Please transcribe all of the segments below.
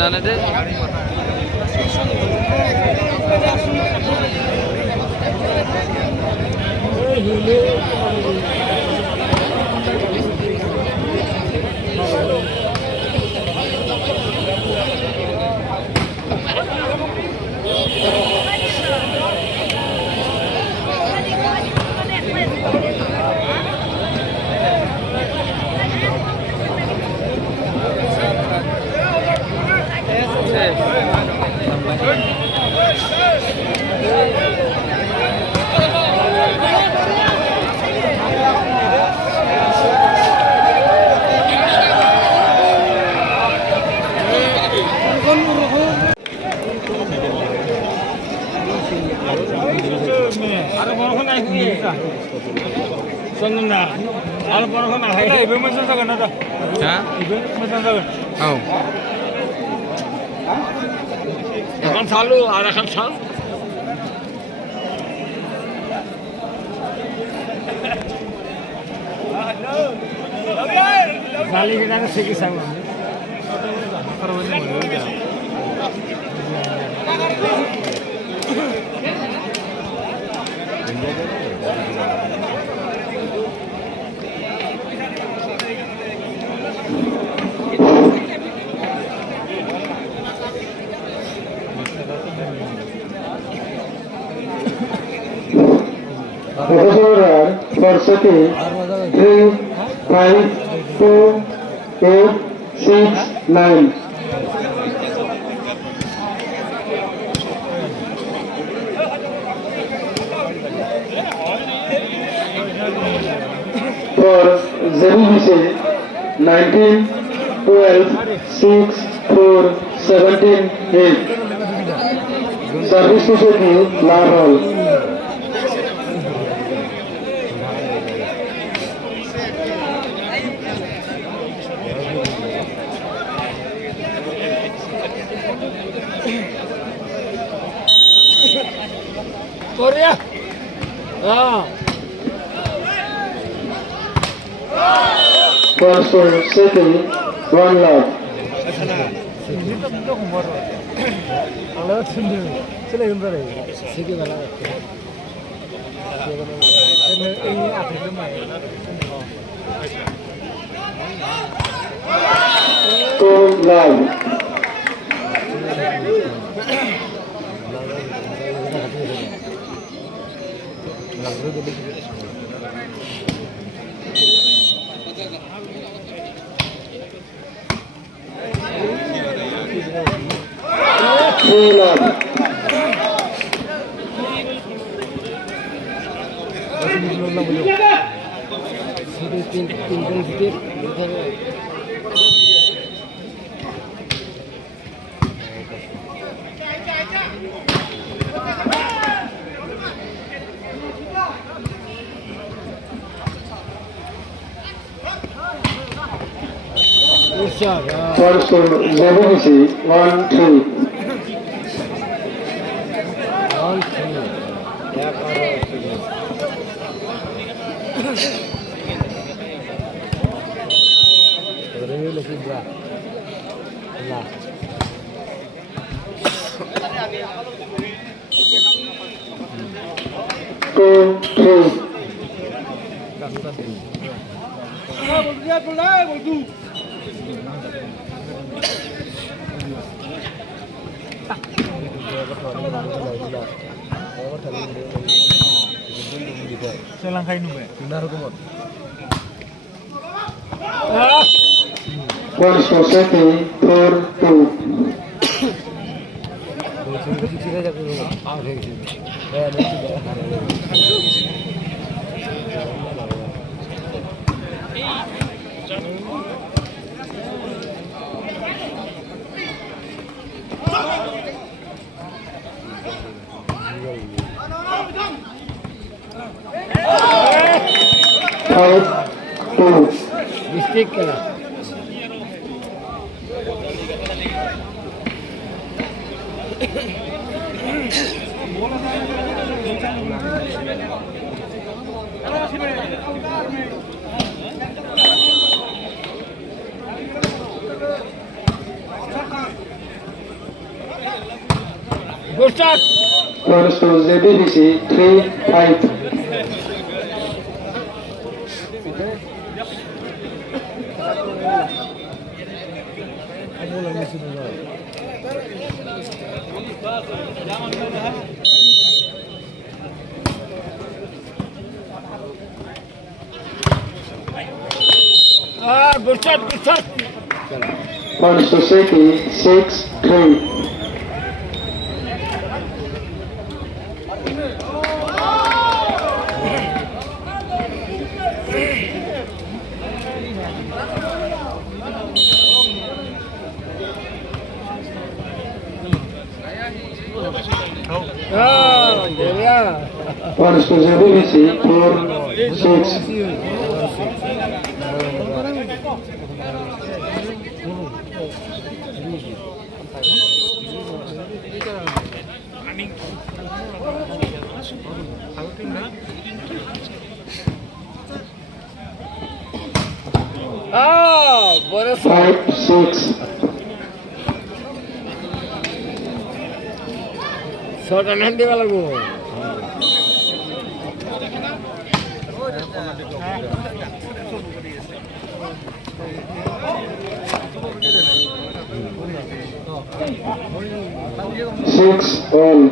না দে Sonuna, ala porokon ala. Ibu macam mana nada? Hah? Ibu macam mana? Oh. Akan salu, ada kan sal. Sali kita ni segi sama. Order for setting 3, 5, 2, 8, 6, 9. For ZBC 19, 12, 6, 4, 17, 8. Service Society, Lahore. Korea. Ah. For City, 1 lakh. Two lakh. Three lakh. For ZBC 1, 3. Two, three. Selangkai nube. For Society 4, 2. Five, 2. Mistake kena. Good start. Scores to JBBC 3-5. Good start, good start. Scores to City 6-3. Yeah. Scores to JBBC 4-6. Bora só. 5-6. Short and hand वाला go. 6-all.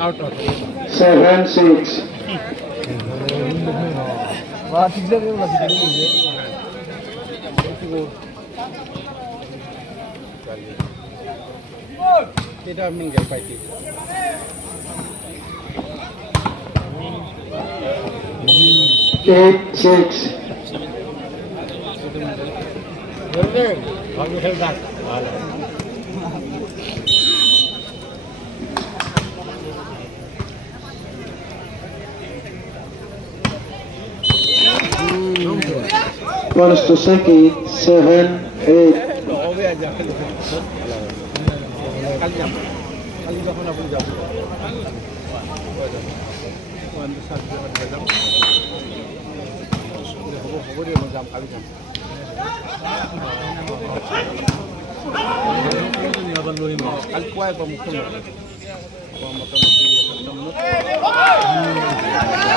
Out. 7-6. Wah, tiga dia lagi. Tidak meninggal pagi. 8-6. Betul. Lagi hebat. Scores to Seki 7-8.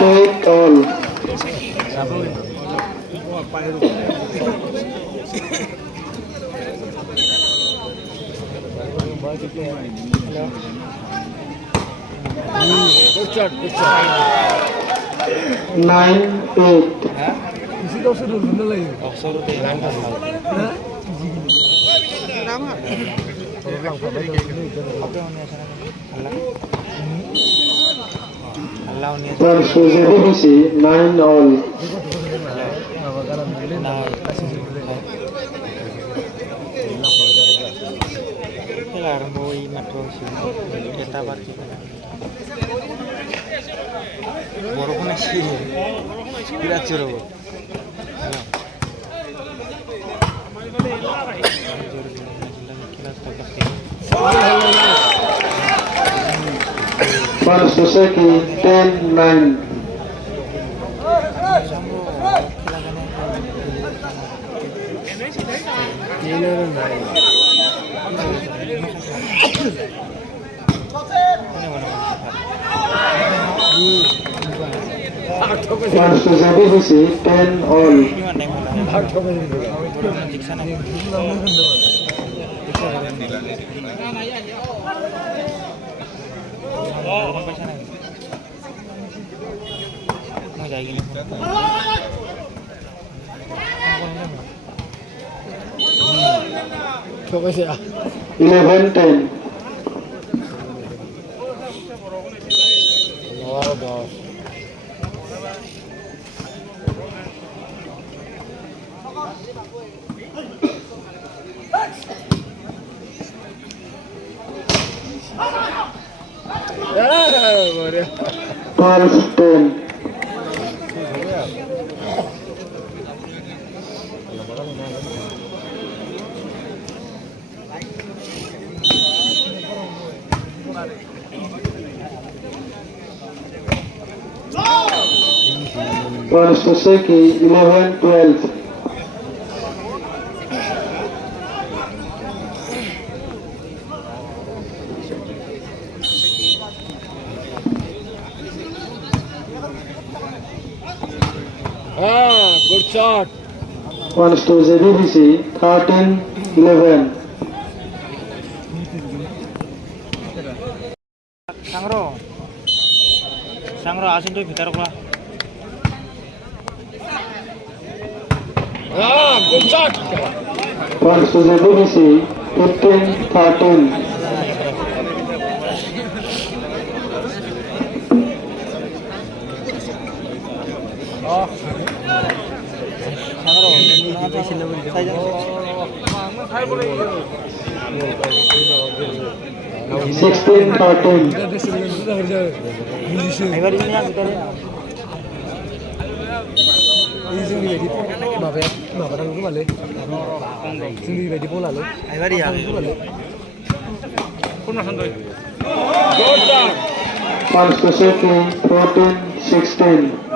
Eight all. Good shot. 9-8. किसी को शुरू होने लगी Scores to JBBC 9-all. Scores to Seki 10-9. Scores to JBBC 10-all. Coba sih 11-10. boleh. 12-10. Points to Seki 11-12. Good shot. Points to ZBBC 13-11. Sangro asin tuh bitar kok. Good shot. Points to ZBBC 15-13. Sangro. 16-13. Ebar ini ya bitar. Ebar ya. Good shot. Points to Seki 14-16.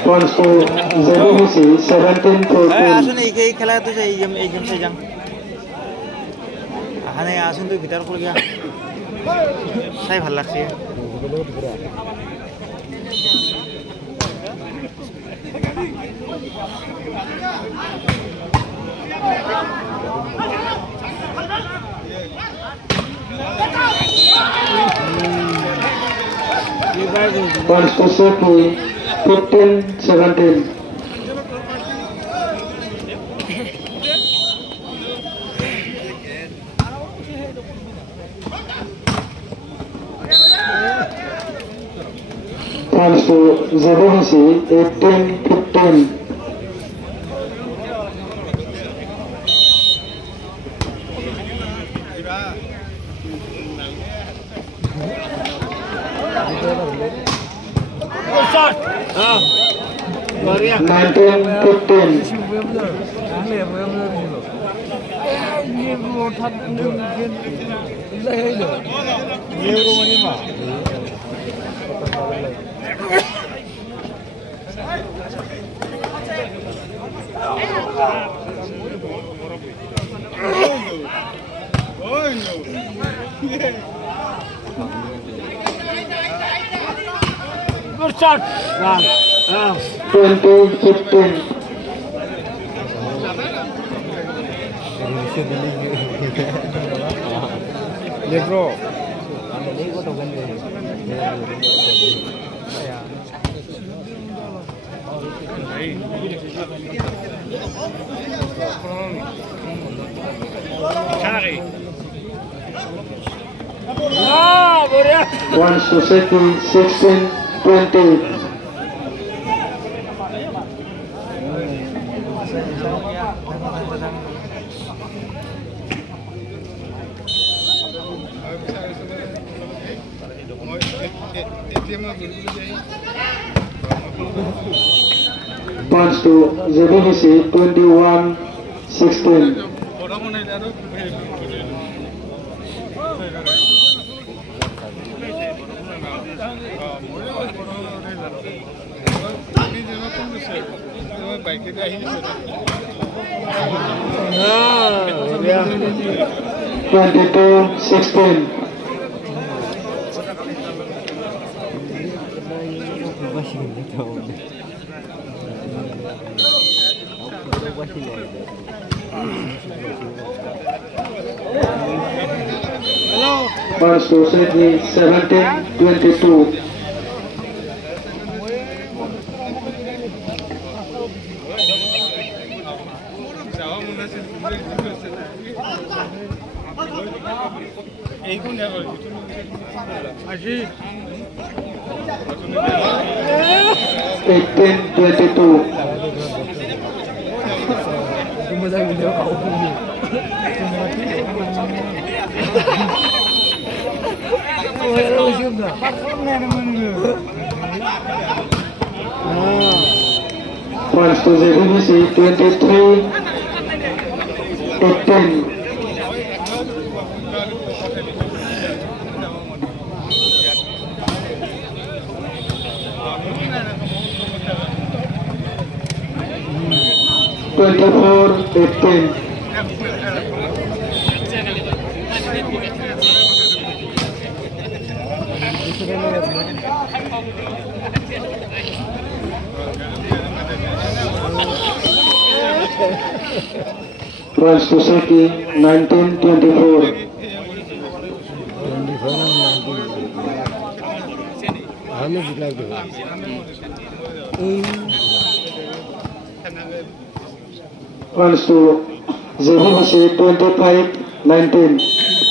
Points to ZBBC 17-14. Asun एक खेला तो सही game से जंग. आने आsun तो बिtar को गया. सही ভাল লাগছে. Points to Seki 15-17. Points to ZBBC 18-15. Good shot. 19-15. Good shot. 20-15. Bro. Points to Seki 16-20. Points to ZBBC 21-16. Yeah. 22-16. Hello. Points to Seki 17-22. Así. 18-22. Points to JVBC 23, 18. Points to Seki 19-24. Points to JVBC 25-19.